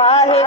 वाहे